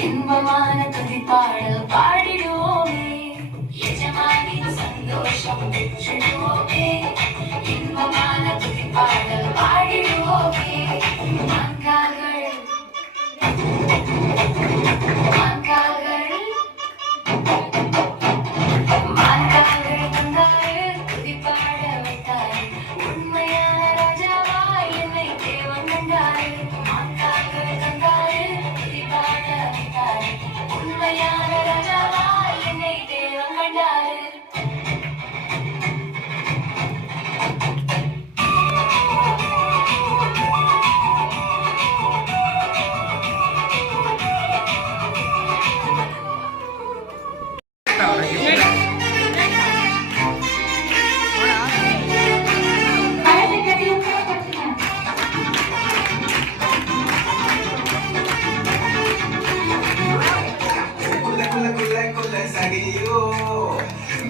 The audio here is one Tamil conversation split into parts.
இன்பமான துதிப்பாடல் பாடிடுவோமே எஜமானின் சந்தோஷம் பெற்றிடுவோமே இன்பமான துதிப்பாடல் பாடிடுவோமே மாங்கால்கள் தந்தாரு துதிப்பாட வைத்தாரு உண்மையான ராஜாவா என்னை தேவன் கண்டாரு மாங்கால்கள் தந்தாரு துதிப்பாட வைத்தாரு உண்மையான ராஜாவா என்னை தேவன் கண்டாரு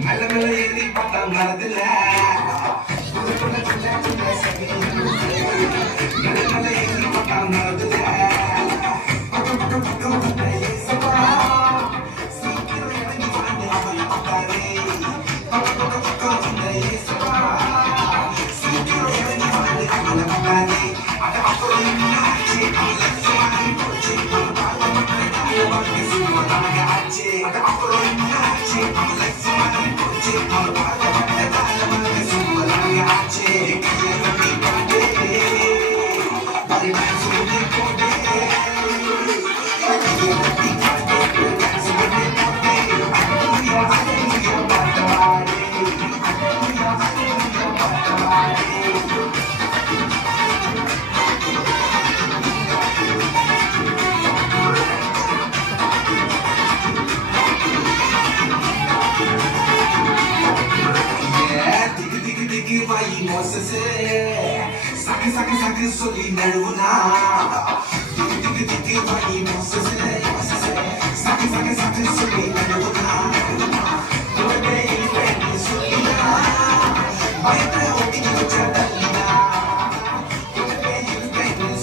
நல்ல மேல ஏறி பார்த்தா மறதில்ல நல்ல மேல ஏறி பார்த்தா மறதில்ல சீக்கிரம் இறங்கி வாங்க அவன் பார்த்தாரே சீக்கிரம் இறங்கி வாங்க அவனை பார்த்தாரே அட அப்புறம் என்னாச்சு அவன் போச்சு அப்புறம் என்னாச்சு அவன் போச்சு அவன் பார்க்க சூப்பராக ஆச்சு சாக்கு சொல்லி நழுவுனா திக்கு வாங்கி சாக்கு சொல்லி நழுவுனா சொல்லினா பயத்தை ஒட்டி தள்ளினா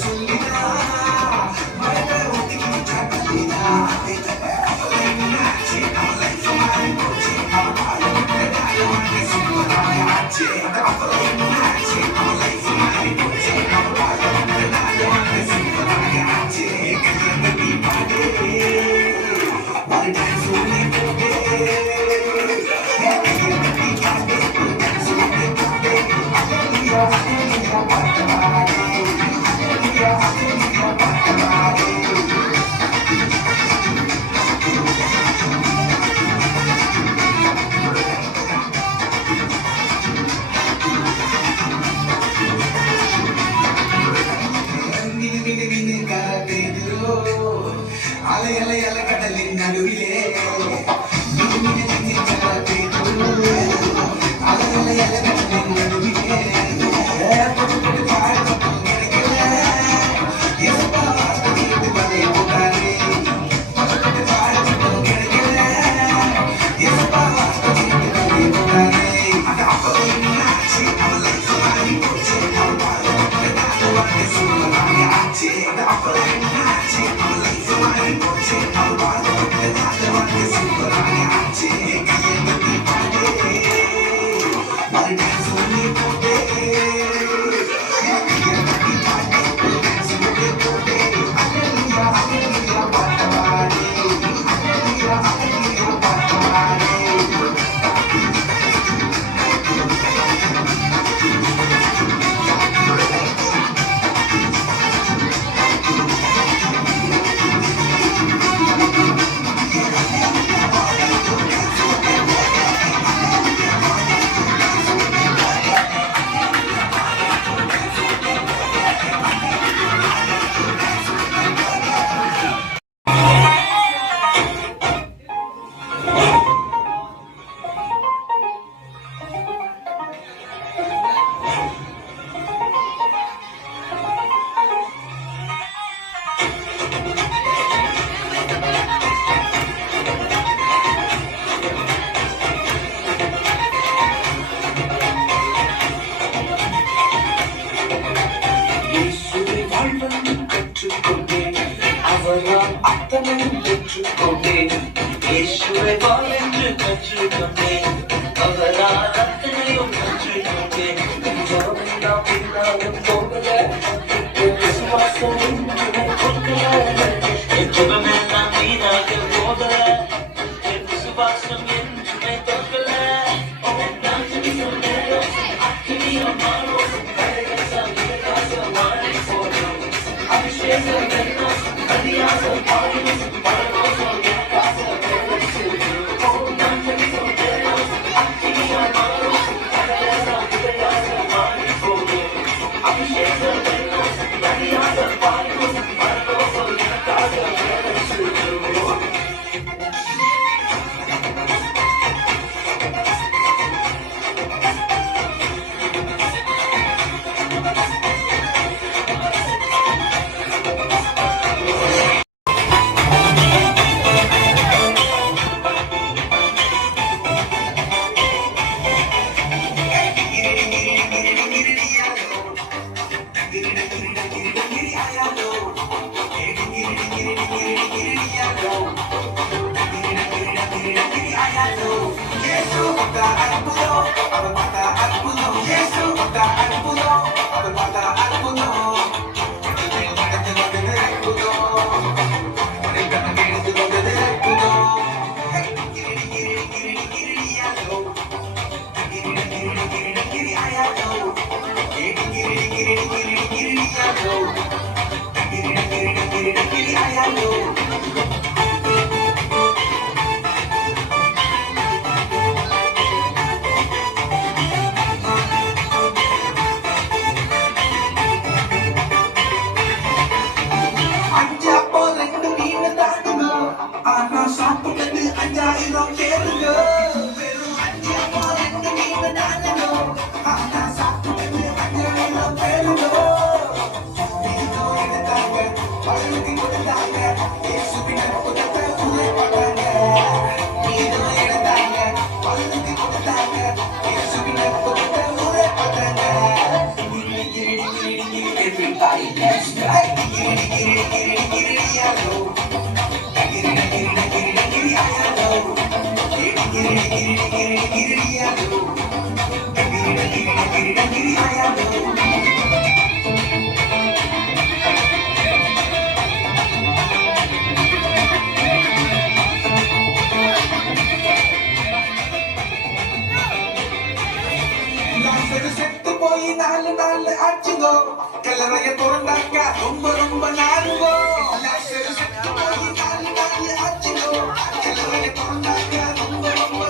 சொல்லினா பயத்தை ஒட்டி தள்ளினா அலை கடலின் நடுவிலே அலை கடலின் நடுவிலே பாட கிடைக்கல இயேசுவை வாழ்வென்று கற்றுக்கொண்டேன், அவரால் அத்தனையும் பெற்றுக்கொண்டேன். இயேசுவை வாழ் என்று கற்றுக்கொண்டேன், அவரால் அத்தனையும் கற்றுக்கொண்டேன். ஜாமெல்லாம் பின்னாலும் போகல, என் விசுவாசம் என்றுமே கொடுக்கல. என் ஜெபமெல்லாம் வீணாக போகல, என் விசுவாசம் என்றுமே தோற்கல. நான் ஜெபிக்கும் நேரம் அக்கினியால் மாறும், கரையேற்றம் விகாசம் மாறி போகும். அபிஷேகம் வெல்லும், நதியாக பாயும், பரலோகம் எனக்காக வேலை செய்யும். நான் ஜெபிக்கும் நேரம் அக்கினியால் மாறும், கரையேற்றம் விகாசம் மாறி போகும். அபிஷேகம் வெல்லும், நதியாக பாயும், பரலோகம் எனக்காக வேலை செய்யும். அஞ்சப்போ ரெண்டு மீன் தாங்குங்க, ஆனா சாப்பிட்டது 5000 பேருங்க. வெறும் அஞ்சப்போ ரெண்டு மீன் தாங்குங்க, ஆனா சாப்பிட்டது 5000 பேருங்க. இதோ எடுத்தாங்க, பழகுதி கொடுத்தாங்க, இயேசுவின் அற்புதத்தை உரைப்பாங்க. இதோ எடுத்தாங்க, பழகுதி கொடுத்தாங்க, இயேசுவின் அற்புதத்தை உரைப்பாங்க. Everybody let's go. செத்து போய் 4 நாள் ஆச்சுங்கோ, கல்லறைய திறந்தாக்க ரொம்ப நாளுங்கோ. செத்து போய் 4 நாள் ஆச்சுங்கோ, கல்லறைய திறந்தாக்க ரொம்ப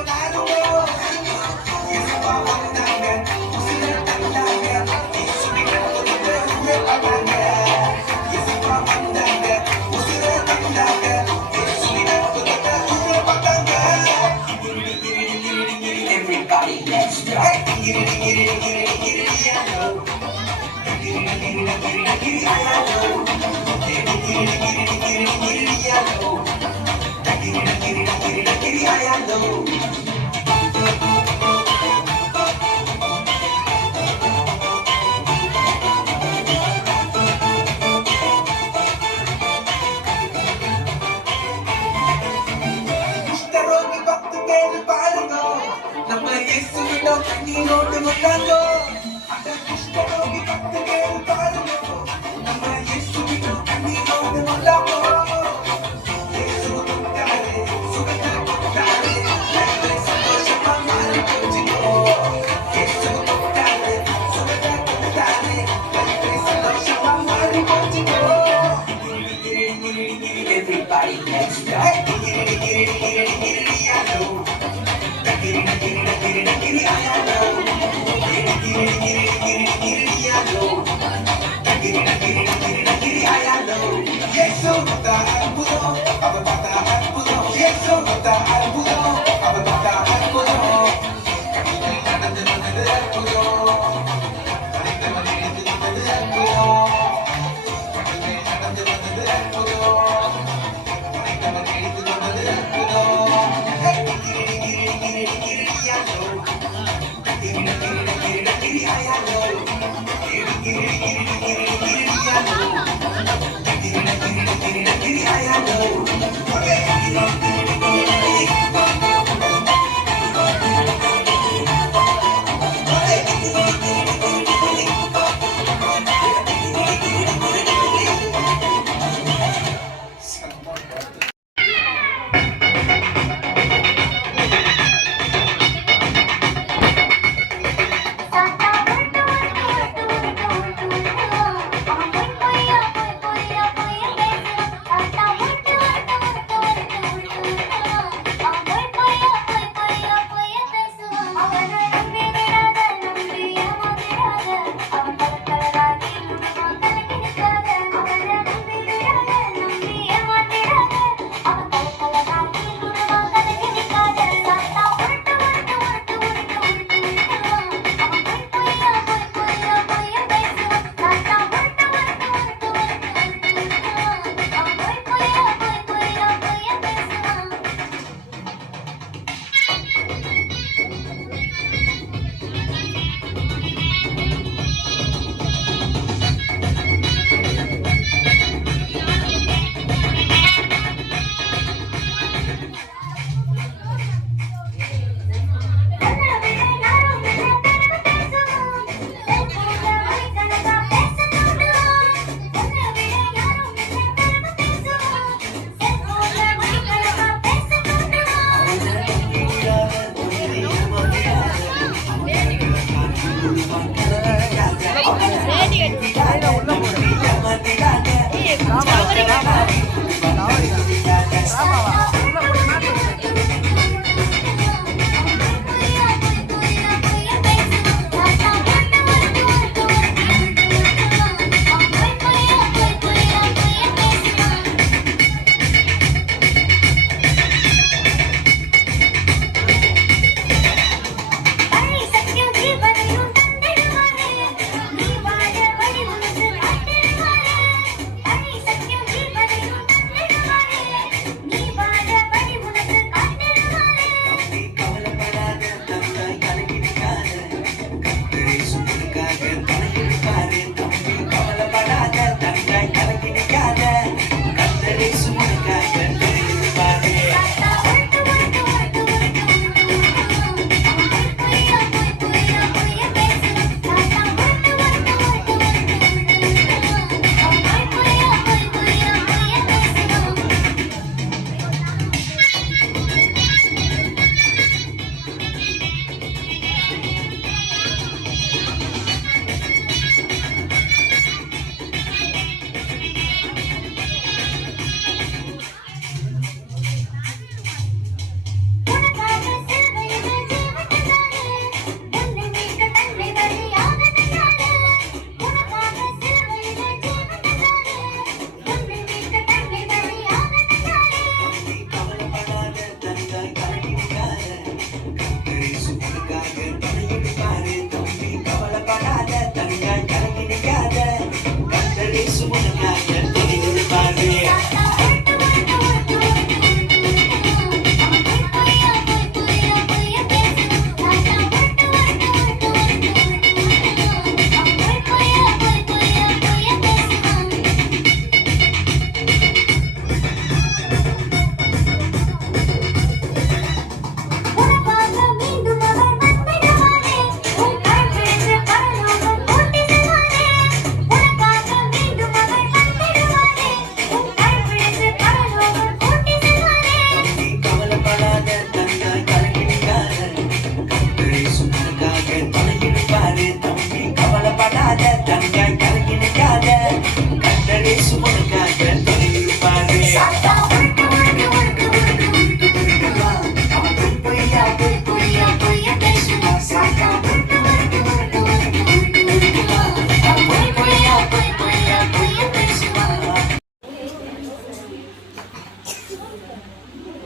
நாளுங்கோ. இயேசுவா வந்தாங்க, உசிரை தந்தாங்க, இயேசுவின் அற்புதத்தை உரைப்பாங்க. இயேசுவா வந்தாங்க, உசிரை தந்தாங்க, இயேசுவின் அற்புதத்தை உரைப்பாங்க. Everybody let's go. குஷ்டரோகி 10 பேர் பாருங்க, நம்ம இயேசுவிடம் கண்ணீரோடு வந்தாங்க. அந்த குஷ்டரோகி 10 பேர் பாருங்க, நம்ம இயேசுவிடம் கண்ணீரோடு வந்தாங்க. இயேசு தொட்டாரு, சுகத்தை கொடுத்தாரு, லைஃபை சந்தோஷமா மாறி போச்சுங்கோ. இயேசு தொட்டாரு, சுகத்தை கொடுத்தாரு, லைஃபை சந்தோஷமா மாறி போச்சுங்கோ. Everybody let's go. Yes,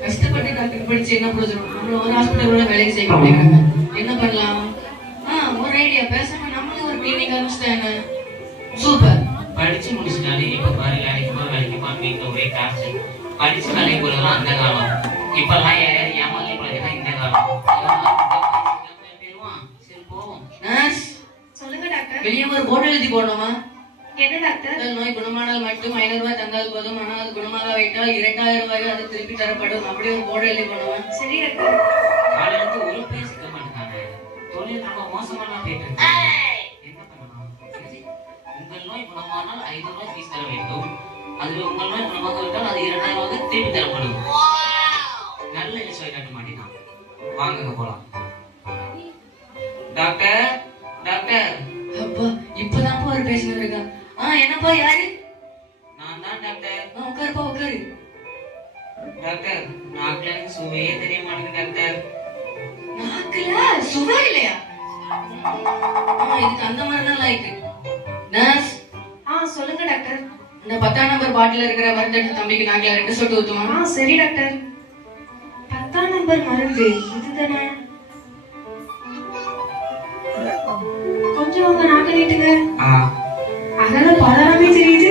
கஷ்டப்பட்டு டாக்டர் படிச்சு என்ன பிரயோஜனம்? நம்மள ஒரு ஹாஸ்பிட்டலோட வேலைக்கு செய்ய மாட்டேங்கிறாங்க. என்ன பண்ணலாம்? ஒரு ஐடியா, பேசாம நம்மளே ஒரு கிளினிக் ஆரம்பிச்சிட்டாங்க. சூப்பர். படிச்சு முடிச்சுட்டாலே இப்ப பாரு வேலைக்கு போற வேலைக்கு போற வீட்டுல ஒரே டார்ச்சர். படிச்சு வேலைக்கு போறதுலாம் அந்த காலம். இப்பெல்லாம் யாரும் ஏமாத்தி போறதுதான் இந்த காலம். சரி போவோம். நர்ஸ், சொல்லுங்க டாக்டர். வெளியே ஒரு போர்டு எழுதி போடணுமா? என்ன டாக்டர்? உங்கள் நோய் குணமானால் மட்டும் 500 ரூபாய் தந்தால் போதும். ஆனால் அது குணமாகாவிட்டால் 2000 ரூபாய் அது திருப்பி தரப்படும். அப்படி ஒரு போர்டு எழுதி போடுவேன். சரி டாக்டர். காலையில இருந்து ஒரு பேர் சிக்க மாட்டேங்காங்க. தொழில் ரொம்ப மோசமான போயிட்டு இருக்கு. என்ன பண்ணலாம்? சரி, உங்கள் நோய் குணமானால் 500 ரூபாய் ஃபீஸ் தர வேண்டும். அது உங்கள் நோய் குணமாகாவிட்டால் அது 2000 ரூபாய் திருப்பி தரப்படும். நல்ல விஷயம் காட்ட மாட்டேங்கான். வாங்க போலாம். Doctor doctor. அப்பா இப்பதான் ஒரு பேசிட்டு இருக்கா. என்னப்பா யாரு? நான் தான் டாக்டர். உட்காருப்பா உட்காரு. டாக்டர் நாக்குல எனக்கு சுவையே தெரிய மாட்டேங்குது டாக்டர். நாக்குல சுவை இல்லையா? இதுக்கு அந்த மாதிரி தான் லைக். நர்ஸ். சொல்லுங்க டாக்டர். இந்த 10ஆம் நம்பர் பாட்டில் இருக்கிற மருந்து எடுத்து தம்பிக்கு நாக்குல 2 சொட்டு ஊத்துமா? சரி டாக்டர். 10ஆம் நம்பர் மருந்து இதுதானே? கொஞ்சம் உங்க நாக்க நீட்டுங்க. அதனால பதறாமே தெரியுது.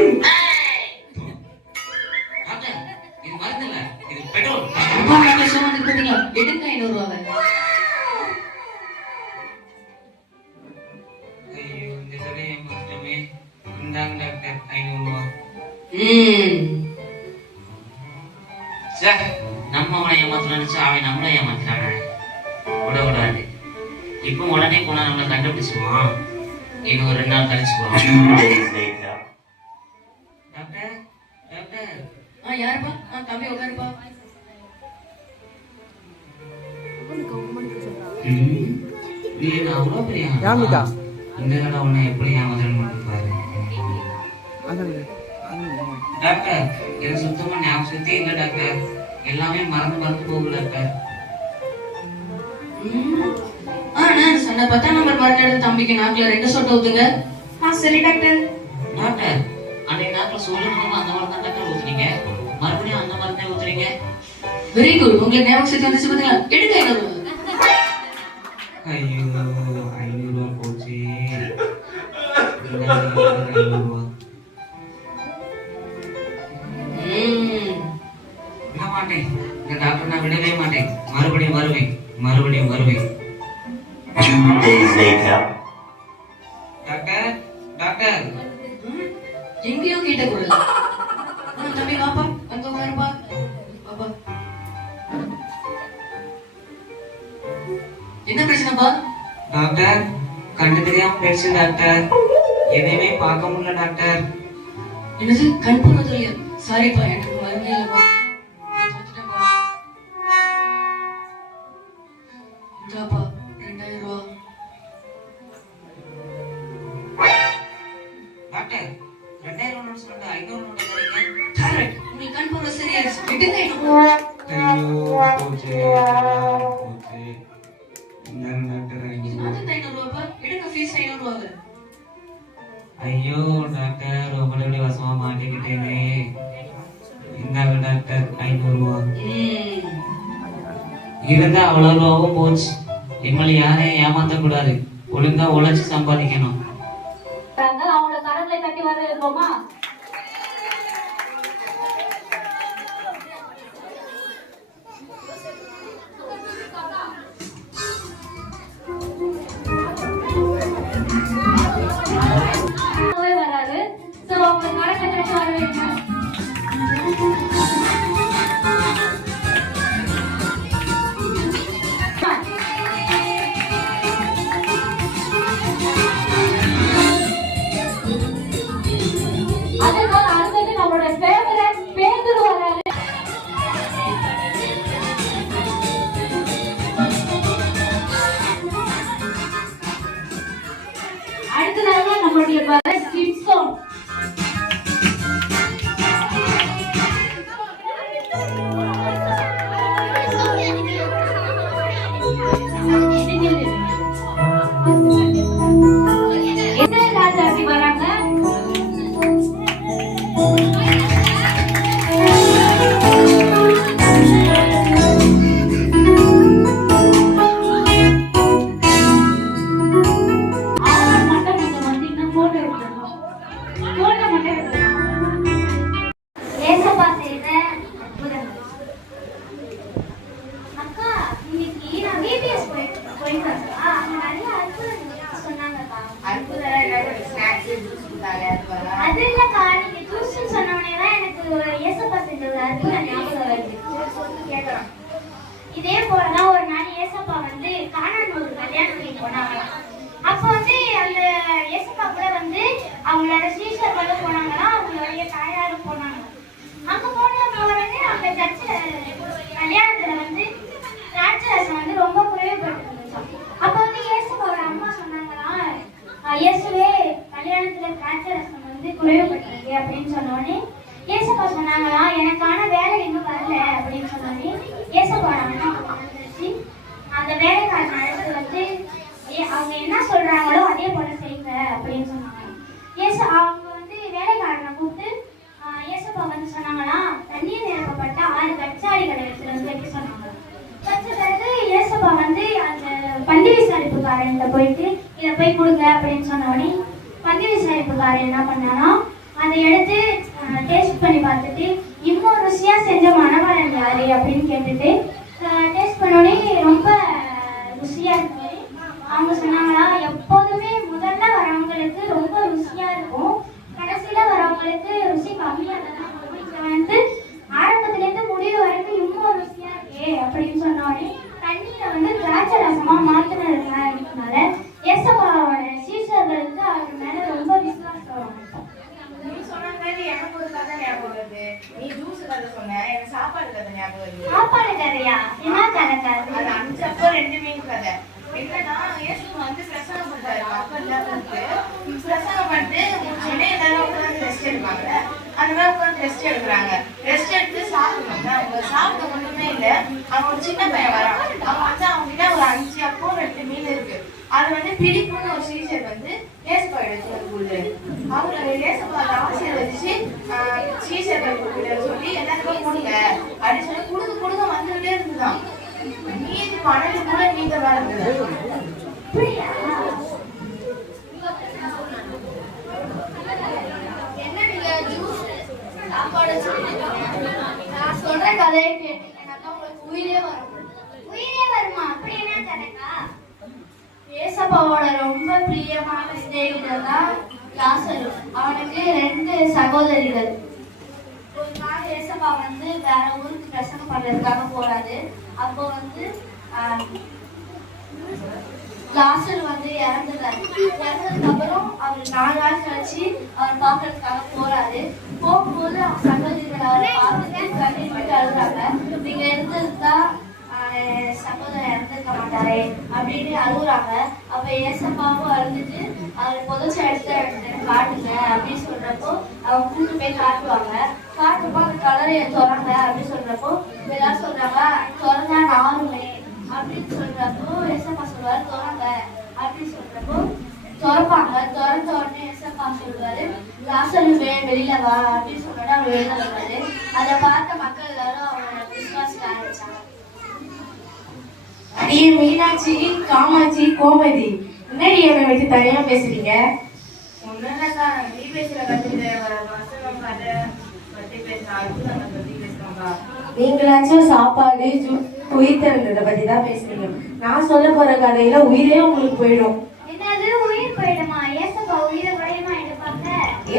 டாக்டர் இது மருந்து இல்ல, இது பெட்ரோல். அப்பா நாக்குல சும்மா வந்து பாத்தீங்களா? எடுங்க 500 ரூபாய். ஐயோ இந்த சடைய மொத்தமே. இந்தாங்க டாக்டர் 500 ரூபாய். சார் நம்ம அவனை ஏமாத்த நினைச்சு அவன் நம்மளை ஏமாத்துறாங்க. விடக்கூடாது. இப்போ உடனே போனா நம்மளை கண்டுபிடிச்சிருவான். இன்னும் ஒரு 2 நாள் கழிச்சு போறோம். Doctor doctor. யாருப்பா? தம்பி உட்காருப்பா. நீ என்ன அவ்வளோ பெரிய ஆளா? இந்த கடை உன்னை எப்படி ஏமாத்துறேன்னு பாரு. டாக்டர் எனக்கு சுத்தமா ஞாபகம் சுத்தி இல்லை டாக்டர். எல்லாமே மறந்து போகுது டாக்டர். நர்ஸ், அந்த 10ஆம் நம்பர் மருந்து எடுத்து தம்பிக்கு நாக்குல 2 சொட்டு ஊத்துங்க. சரி டாக்டர். டாக்டர் அன்னைக்கு நாக்குல சோழன் அந்த மருந்து தான் டாக்டர் ஊத்துறீங்க. மறுபடியும் அந்த மருந்தை ஊத்துறீங்க. Very good. உங்களுக்கு ஞாபகம் சக்தி வந்துச்சு பாத்தீங்களா? எடுங்க 500 ரூபாய். ஐயோ 500 ரூபாய் போச்சு. 500 ரூபாய். விட மாட்டேன். இந்த டாக்டர் நான் விடவே மாட்டேன். மறுபடியும் வருவேன். Doctor doctor. எங்கேயோ கேட்ட குரல். தம்பி வாப்பா, வந்து உட்காருப்பா. பாப்பா என்ன பிரச்சனைப்பா? டாக்டர் கண்டு தெரியாம போயிடுச்சு டாக்டர். எதையுமே பார்க்க முடியல டாக்டர். என்னது கண் போன தெரியல? சாரிப்பா, எனக்கு மருந்தே இல்லப்பா. இந்தாப்பா 2000 ரூபாய். டாக்டர் 2000 நோட்டு சொல்லிட்டு 500 நோட்டு தரீங்க. கரெக்ட். உங்களுக்கு கண் போன சரியாயிருச்சு. எடுங்க 500 ஐயோ போச்சு. இந்தாங்க டாக்டர் 500 ரூபாய்ப்பா. எடுங்க ஃபீஸ் 500 ரூபாய். ஐயோ டாக்டர் உங்களுடைய வசமா மாட்டிக்கிட்டேனே. இந்தாங்க டாக்டர் 500 ரூபாய். இருந்தா அவ்வளவு ரூபாவும் போச்சு. இனிமேல் யாரையும் ஏமாத்த கூடாது. ஒழுங்கா உழைச்சு சம்பாதிக்கணும். அவங்கள கடலை கட்டி வர இருக்கோமா? வராது. அவங்க கடலை கட்டி வர வைக்கணும். அற்புதம் ஞாபகம் வருது. கேட்கலாம். இதே போலதான் ஒரு நாள் ஏசப்பா வந்து கானானூர் கல்யாணத்துக்கு போனாங்களாம். அப்போ வந்து அந்த ஏசப்பா கூட வந்து அவங்களோட சீஷர்களும் போனாங்களாம், அவங்களுடைய தாயாரும் போனாங்க. அங்க போனவங்க வந்து அந்த சர்ச்சில் கல்யாணத்துல வந்து திராட்சரசம் வந்து ரொம்ப குறைவுபட்டு இருந்துச்சாம். அப்போ வந்து ஏசப்பாவோட அம்மா சொன்னாங்களாம், இயேசுவே கல்யாணத்துல திராட்சரசம் வந்து குறைவுபட்டிருக்கு அப்படின்னு சொன்னோடனே ஏசப்பா சொன்னாங்களாம், எனக்கான வேலை இன்னும் வரல அப்படின்னு சொன்னோடனே ஏசப்பாவோட அம்மா வந்துச்சு. அந்த வேலைக்காரன் அழைத்து வந்து அவங்க என்ன சொல்றாங்களோ அதே போல செய்யுங்க அப்படின்னு சொன்னாங்க. அவங்க வந்து வேலைக்காரனை கூப்பிட்டு ஏசப்பா வந்து சொன்னாங்களாம், தண்ணீர் நிரப்பப்பட்ட 6 கச்சாடிகளை எடுத்துட்டு வந்து வைக்க சொன்னாங்க. வச்ச பிறகு ஏசப்பா வந்து அந்த பந்தி விசாரிப்புக்காரன்கிட்ட போயிட்டு இதை போய் கொடுங்க அப்படின்னு சொன்னோடனே பந்தி விசாரிப்புக்காரன் என்ன பண்ணாலும் அதை எடுத்து டேஸ்ட் பண்ணி பார்த்துட்டு இன்னும் ருசியா செஞ்ச மணவாளன் யாரு அப்படின்னு கேட்டுட்டு டேஸ்ட் பண்ணோடனே ரொம்ப ருசியா இருந்தது. அவங்க சொன்னாங்களா, எப்போதுமே முதல்ல வரவங்களுக்கு ரொம்ப ருசியா இருக்கும், கடைசியில வரவங்களுக்கு ருசி கம்மியா தான் இருக்கும். இங்க வந்து ஆரம்பத்துல இருந்து முடிவு வரைக்கும் இன்னும் ருசியா இருக்கே அப்படின்னு சொன்னோடனே தண்ணீரை வந்து திராட்சை ரசமா மாத்தினதுனால ஏசப்பாவோட சீஷர்களுக்கு அவர் மேல ரொம்ப விசுவாசம் வரும். நீ சொன்ன மாதிரி எனக்கு ஒரு கதை ஞாபகம் வருது. நீ ஜூஸ் கதை சொன்ன, எனக்கு சாப்பாடு கதை ஞாபகம் வருது. சாப்பாடு கதையா? என்ன கதை? அது 5 அப்போ 2 மீன் கதை. என்னன்னா இயேசு வந்து பிரசங்கம் பண்றாரு மக்கள்ல வந்து. பிரசங்கம் பண்ணிட்டு முடிச்சோடனே எல்லாரும் உட்காந்து ரெஸ்ட் எடுப்பாங்க. அந்த மாதிரி உட்காந்து ரெஸ்ட் எடுக்கிறாங்க. ரெஸ்ட் எடுத்து சாப்பிடுவாங்க. அவங்க சாப்பிட ஒண்ணுமே இல்லை. அவங்க ஒரு சின்ன பையன் வரான். அவங்க வந்து அவங்க கிட்ட ஒரு 5 அப்போ 2 மீன் இருக்கு. அது வந்து பிடிக்கும்னு ஒரு சீசர் வந்து ஏசப்பா எடுத்து வந்து கொடுக்குறாரு. அவங்க ஏசப்பா ஆசீர்வதிச்சு சீசர்கள் சொல்லி எல்லாருக்கும் கொடுங்க அப்படின்னு சொல்லி கொடுக்க வந்துகிட்டே இருந்துதான். மீதி 12 கூட மீதமா இருந்தது. என்ன நீங்க ஜூஸ் சாப்பாடு நான் சொல்ற கதையை கேட்டீங்கன்னா உங்களுக்கு உயிரே வரும். உயிரே வருமா? அப்படி என்ன கதைக்கா? ஏசப்பாவோட ரொம்ப பிரியமான சிநேகிதர் தான் லாசரு. அவனுக்கு 2 சகோதரிகள். ஒரு நாள் ஏசப்பா வந்து வேற ஊருக்கு பிரசங்கம் பண்றதுக்காக போறாரு. அப்போ வந்து லாசர் வந்து இறந்துட்டாரு. இறந்ததுக்கு அப்புறம் அவர் 4 நாள் கழிச்சு அவர் பார்க்கறதுக்காக போறாரு. போகும்போது அவங்க சகோதரிகள் அவரை பார்த்துட்டு கண்ணீர் விட்டு அழுகுறாங்க. நீங்க இருந்திருந்தா சகோதரர் இறந்துருக்க மாட்டாரே அப்படின்னு அழுகுறாங்க. அப்ப ஏசப்பாவும் அழுதுட்டு அவர் புதைச்ச இடத்த காட்டுங்க அப்படின்னு சொல்றப்போ அவங்க கூட்டு போய் காட்டுவாங்க. காட்டுறப்போ அந்த கலரைய திறங்க அப்படின்னு சொல்றப்போ எல்லாரும் சொல்றாங்க, திறந்தா நாருமே அப்படின்னு சொல்றப்போ ஏசப்பா சொல்லுவாரு, திறங்க அப்படின்னு சொல்றப்போ திறப்பாங்க. திறந்த உடனே ஏசப்பா சொல்லுவாரு, லாசருமே வெளியில வா அப்படின்னு சொல்லிட்டு அவர் வெளியில வருவாரு. அதை பார்த்த மக்கள் எல்லாரும் அவரோட விசுவாசத்தை ஆரம்பிச்சாங்க. அடியே மீனாட்சி, காமாட்சி, கோமதி, என்னடி என்னை வச்சு தனியா பேசுறீங்க? ஒன்னும் நீ பேசுற கத்துக்கிட்ட வசனம் கதை பத்தி பேசுறேன், அற்புதங்களை பத்தி பேசுறோம்ப்பா. நீங்களாச்சும் சாப்பாடு உயிர் திறந்ததை பத்தி தான் பேசுறீங்க. நான் சொல்ல போற கதையில உயிரே உங்களுக்கு போயிடும். என்னது உயிர் போயிடுமா? ஏசப்பா உயிரை குறையுமா எடுப்பாங்க?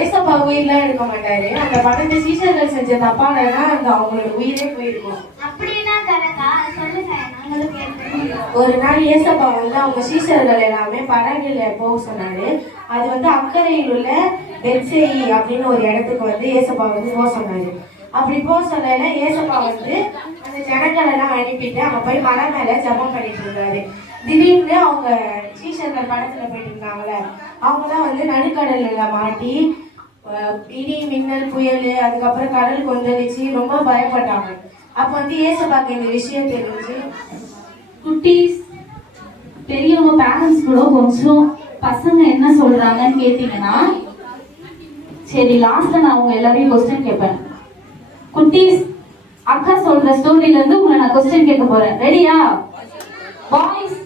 ஏசப்பா உயிர்லாம் எடுக்க மாட்டாரு. அந்த 12 சீஷர்கள் செஞ்ச தப்பாலன்னா அந்த அவங்களோட உயிரே போயிருக்கும். அப்படின்னா கணக்கா? சொல்லுங்க, நாங்களும் கேட்கிறோம். ஒரு நாள் ஏசப்பா வந்து அவங்க சீஷர்கள் எல்லாமே படகுல போக சொன்னாரு. அது வந்து அக்கறையில் உள்ள பெத்சேயி அப்படின்னு ஒரு இடத்துக்கு வந்து ஏசப்பா வந்து போக சொன்னாரு. அப்படி போக சொன்னால ஏசப்பா வந்து அந்த ஜனங்கள் எல்லாம் அனுப்பிட்டு அங்க போய் மலை மேல ஜபம் பண்ணிட்டு இருந்தாரு. திடீர்னு அவங்க சீஷர்கள் படத்துல போயிட்டு இருந்தாங்கல்ல, அவங்கதான் வந்து நடுக்கடல்ல மாட்டி இடி மின்னல் புயல் அதுக்கப்புறம் கடல் கொந்தளிச்சு ரொம்ப பயப்பட்டாங்க. அப்ப வந்து ஏசப்பாக்கு இந்த விஷயம் தெரிஞ்சு, குட்டீஸ் பெரியவங்க பேரண்ட்ஸ் கூட கொஞ்சம் பசங்க என்ன சொல்றாங்கன்னு கேட்டீங்கன்னா, சரி லாஸ்ட்ல நான் உங்க எல்லாரையும் கொஸ்டின் கேட்பேன். குட்டீஸ், அக்கா சொல்ற ஸ்டோரியில இருந்து உங்களை நான் கொஸ்டின் கேட்க போறேன். ரெடியா? பாய்ஸ்,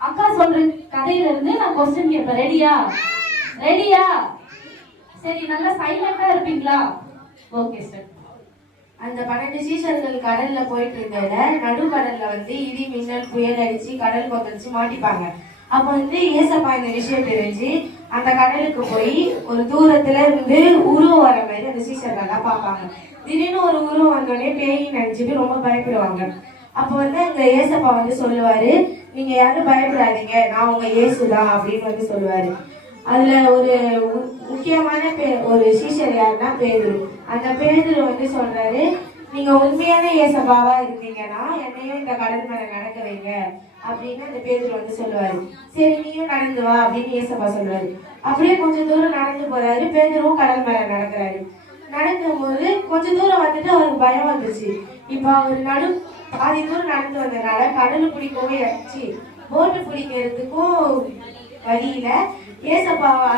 அக்கா சொல்ற கதையில இருந்து நான் கொஸ்டின் கேட்பேன். ரெடியா? ரெடியா? சரி, நல்லா சைலண்டா இருப்பீங்களா? Okay sir. அந்த 12 சீஷர்கள் கடல்ல போயிட்டு இருந்ததுல நடுக்கடல்ல வந்து இடி மின்னல் புயல் அடிச்சு கடல் கொந்தளிச்சு மாட்டிப்பாங்க. அப்ப வந்து ஏசப்பா இந்த விஷயம் தெரிஞ்சு அந்த கடலுக்கு போய் ஒரு தூரத்துல இருந்து உருவம் வர மாதிரி அந்த சீஷர்கள் எல்லாம் பார்ப்பாங்க. திடீர்னு ஒரு உருவம் வந்தோடனே பேய் நினைச்சிட்டு ரொம்ப பயப்படுவாங்க. அப்போ வந்து அங்க ஏசப்பா வந்து சொல்லுவாரு, நீங்க யாரும் பயப்படாதீங்க, நான் உங்க இயேசுதான் அப்படின்னு வந்து சொல்லுவாரு. அதுல ஒரு முக்கியமான ஒரு சீஷர் யாருன்னா பேதுரு. அந்த பேதுரு வந்து சொல்றாரு, நீங்க உண்மையான ஏசப்பாவா இருந்தீங்கன்னா என்னையும் இந்த கடல் மேல நடக்க வைங்க அப்படின்னு அந்த பேதுரு வந்து சொல்லுவாரு. சரி நீயும் நடந்து வா அப்படின்னு ஏசப்பா சொல்லுவாரு. அப்படியே கொஞ்சம் தூரம் நடந்து போறாரு. பேதுருவும் கடல் மேல நடக்கிறாரு. நடக்கும் போது கொஞ்ச தூரம் வந்துட்டு அவருக்கு பயம் வந்துச்சு. இப்ப அவர் பாதி தூரம் நடந்து வந்ததுனால கடல் பிடிக்கவும் ஆச்சு, போட்டு பிடிக்கிறதுக்கும் வழியில ஏசப்பாவா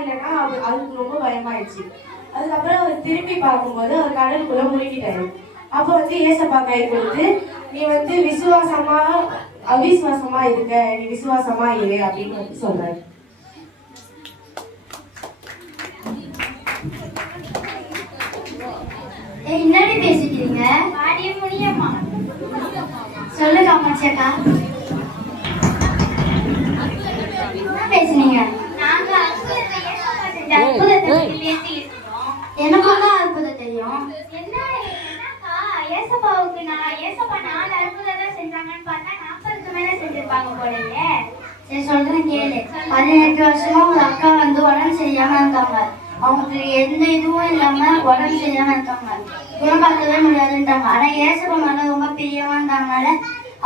இல்லைன்னா அதுக்கு ரொம்ப பயமாயிடுச்சு. அதுக்கப்புறம் அவர் திரும்பி பார்க்கும்போது அவர் கடலுக்குள்ள முழுகிட்டாரு. அப்போ வந்து ஏசப்பா கை கொடுத்து, நீ வந்து அவிசுவாசமா இருக்க, நீ விசுவாசமா இரு அப்படின்னு வந்து சொல்றாரு. என்னடி பேசிக்கிறீங்க? பாடிய முடியுமா? சொல்லு காமாட்சியக்கா. என்ன பேசுனீங்க? நாங்க அற்புதத்தை ஏசப்பா செஞ்ச அற்புதத்தை பத்தி பேசியிருக்கோம். எனக்கும் தான் அற்புதம் தெரியும். என்னக்கா ஏசப்பாவுக்கு ஏசப்பா 4 அற்புதத்தை செஞ்சாங்கன்னு பார்த்தா 40க்கு மேல செஞ்சிருப்பாங்க போலயே. சரி சொல்றேன் கேளு. 18 வருஷமா ஒரு அக்கா வந்து உடம்பு சரியாம இருக்காங்க. அவங்களுக்கு எந்த இதுவும் இல்லாம உடம்பு சரியாம இருக்காங்க. குணமாக்கவே முடியாதுன்றாங்க. ஆனா ஏசப்பா மேல ரொம்ப பிரியமா இருந்தாங்கனால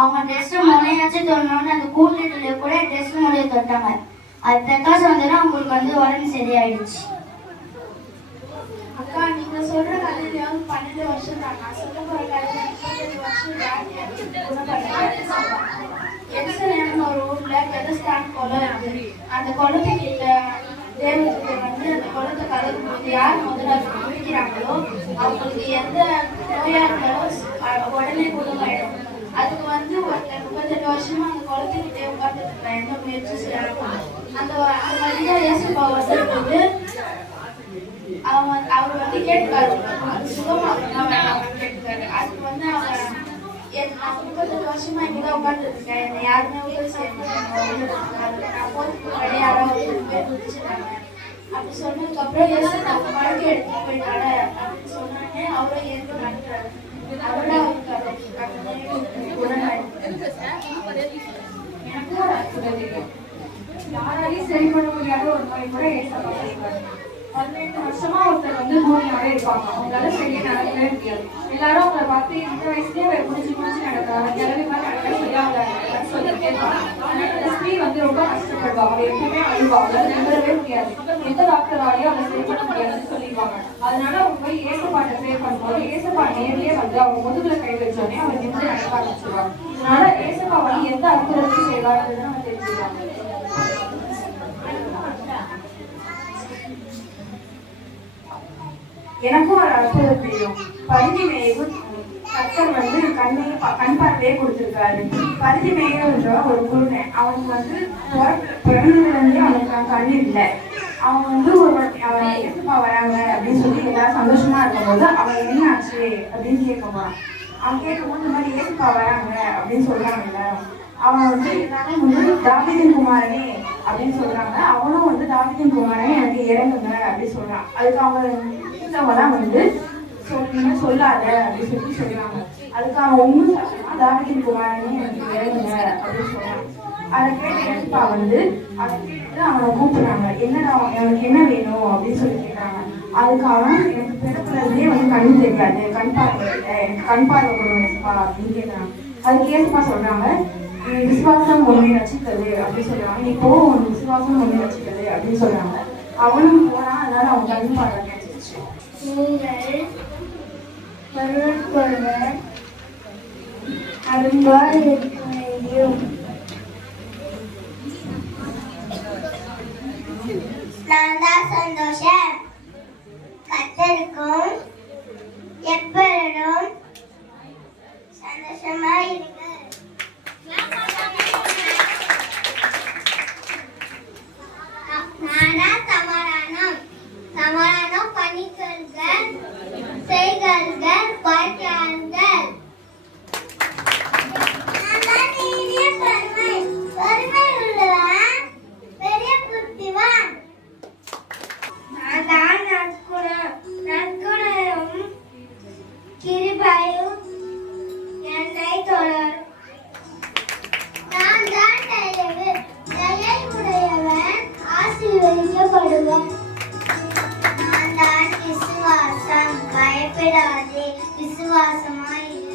அவங்க ட்ரெஸ் முனையாச்சும் தோணுன்னு அந்த கூட்டத்துல கூட ட்ரெஸ் முனைய தொட்டாங்க. அது பிரகாசம் வந்தோன்னா அவங்களுக்கு வந்து உடம்பு சரியாயிடுச்சு. அக்கா நீங்க சொல்ற கதையில 12 வருஷம் தான். நான் சொல்ல போற கதையில 35 வருஷம் எக்ஸலன் ஒரு ஊர்ல கதஸ்தான் குளம் இருக்கு. அந்த குளத்துக்கிட்ட தேவத்துக்கு வந்து அந்த குளத்தை கலக்கும்போது யார் முதல்ல குடிக்கிறாங்களோ அவங்களுக்கு எந்த நோயா இருந்தாலும் உடனே குணமாயிடும். அதுக்கு வந்து 38 வருஷமா அந்த குளத்துக்கிட்டே உட்காந்துட்டு எந்த முயற்சி செய்யணும். அந்த வழியா ஏசப்பா வந்து அவர் வந்து கேட்காரு, அது சுகமாகணும் கேட்காரு. அதுக்கு வந்து நான் 38 வருஷமா இங்கதான் உட்காந்துட்டு இருக்கேன், என்னை யாருமே உதவி செய்ய மாட்டாங்க, நான் போறதுக்கு முன்னாடி யாராவது பேர் குதிச்சுட்டாங்க அப்படி சொன்னதுக்கு அப்புறம் ஏசப்பா பழக்க எடுத்துட்டு போயிட்டாரு அப்படின்னு சொன்னானே அவரும் ஏற்க நடக்கிறாரு. அவரோட எனக்கும் ஒரு அற்புதம் தெரியும். யாராலையும் சரி பண்ண முடியாத ஒரு நோய் கூட ஏசப்பா செய்வாரு. 18 வருஷமா ஒருத்தர் வந்து பூமியோட இருப்பாங்க. அவங்களால சரியா நடக்கவே முடியாது. எல்லாரும் அவங்களை பார்த்து இந்த வயசுலயே முடிச்சு நடக்கிறாங்க, கிளம்பி மாதிரி நடக்க சொல்லி அவங்க சொல்லிட்டே இருப்பாங்க. ஆனா இந்த ஸ்திரீ வந்து ரொம்ப கஷ்டப்படுவாங்க. அவங்க எப்பவுமே அழுவாங்க, நம்பவே முடியாது. எந்த டாக்டராலையும் அவங்க சரி பண்ண முடியாதுன்னு சொல்லிடுவாங்க. அதனால அவங்க போய் ஏசப்பாட்டை ப்ரே பண்ணும்போது ஏசப்பா நேர்லயே வந்து அவங்க முதுகுல கை வச்சோடனே அவங்க நிமிஷம் நடக்க ஆரம்பிச்சிருவாங்க. அதனால ஏசப்பா வந்து எந்த அற்புதத்தையும் செய்வாருன்னு நம்ம தெரிஞ்சுக்கலாம். எனக்கும் ஒரு அற்புதம் தெரியும். பரிதிமேயு கர்த்தர் வந்து கண் பார்வையே கொடுத்திருக்காரு. பரிதிமேயுன்ற ஒரு குருடன், அவனுக்கு வந்து பிறந்ததுல இருந்தே அவனுக்கு கண் இல்லை. அவங்க வந்து ஏசப்பா வராங்க அப்படின்னு சொல்லி எல்லாரும் சந்தோஷமா இருக்கும்போது அவன் என்ன ஆச்சு அப்படின்னு கேட்குவான். அவன் கேட்கும்போது இந்த மாதிரி ஏசப்பா வராங்க அப்படின்னு சொல்றாங்கல்ல, அவன் வந்து எல்லாரும் வந்து தாவீதின் குமாரனே அப்படின்னு சொல்றாங்க. அவனும் வந்து தாவீதின் குமாரனே எனக்கு இறங்குங்க அப்படின்னு சொல்றான். அதுக்கு அவங்க இருந்தவங்கலாம் வந்து சொல்லாத அப்படின்னு சொல்லி சொல்றாங்க. அதுக்கு அவன் ஒன்றும் சொல்லா தாவீதின் குமாரனே எனக்கு இறங்குங்க அப்படின்னு சொல்றான். அதை கேட்டு ஏசப்பா வந்து அதை கேட்டு அவனை கூப்பிடுறாங்க. என்னடா அவனுக்கு என்ன வேணும் அப்படின்னு சொல்லி கேட்கறாங்க. அதுக்கு அவன் எனக்கு பிறப்புல இருந்தே வந்து கண் தெரியாது, கண் பார்வை இல்லை, எனக்கு கண் பார்வை கொடுப்பா அப்படின்னு கேட்கறாங்க. அதுக்கு ஏசப்பா சொல்றாங்க, விசுவாசம் ஒண்ணு வச்சுக்கிறது அப்படின்னு சொல்றாங்க. நீ போ, உன் விசுவாசம் ஒண்ணு வச்சுக்கிறது அப்படின்னு சொல்றாங்க. அவனும் போனான். அதனால அவன் கண் பார்வை கிடைச்சிருச்சு. நான் தான் சந்தோஷம். கர்த்தருக்கும் எப்பொழுதும் சந்தோஷமா இருங்க. நானா சமாதானம் சமாதானம் பண்ணிக்கொள்கள் செய்கள்கள் வாழ்க்கையார்கள். பெருமை உள்ளவன் பெரிய புத்திவான். நான் தான் நற்குணம் விசுவாசமா இரு.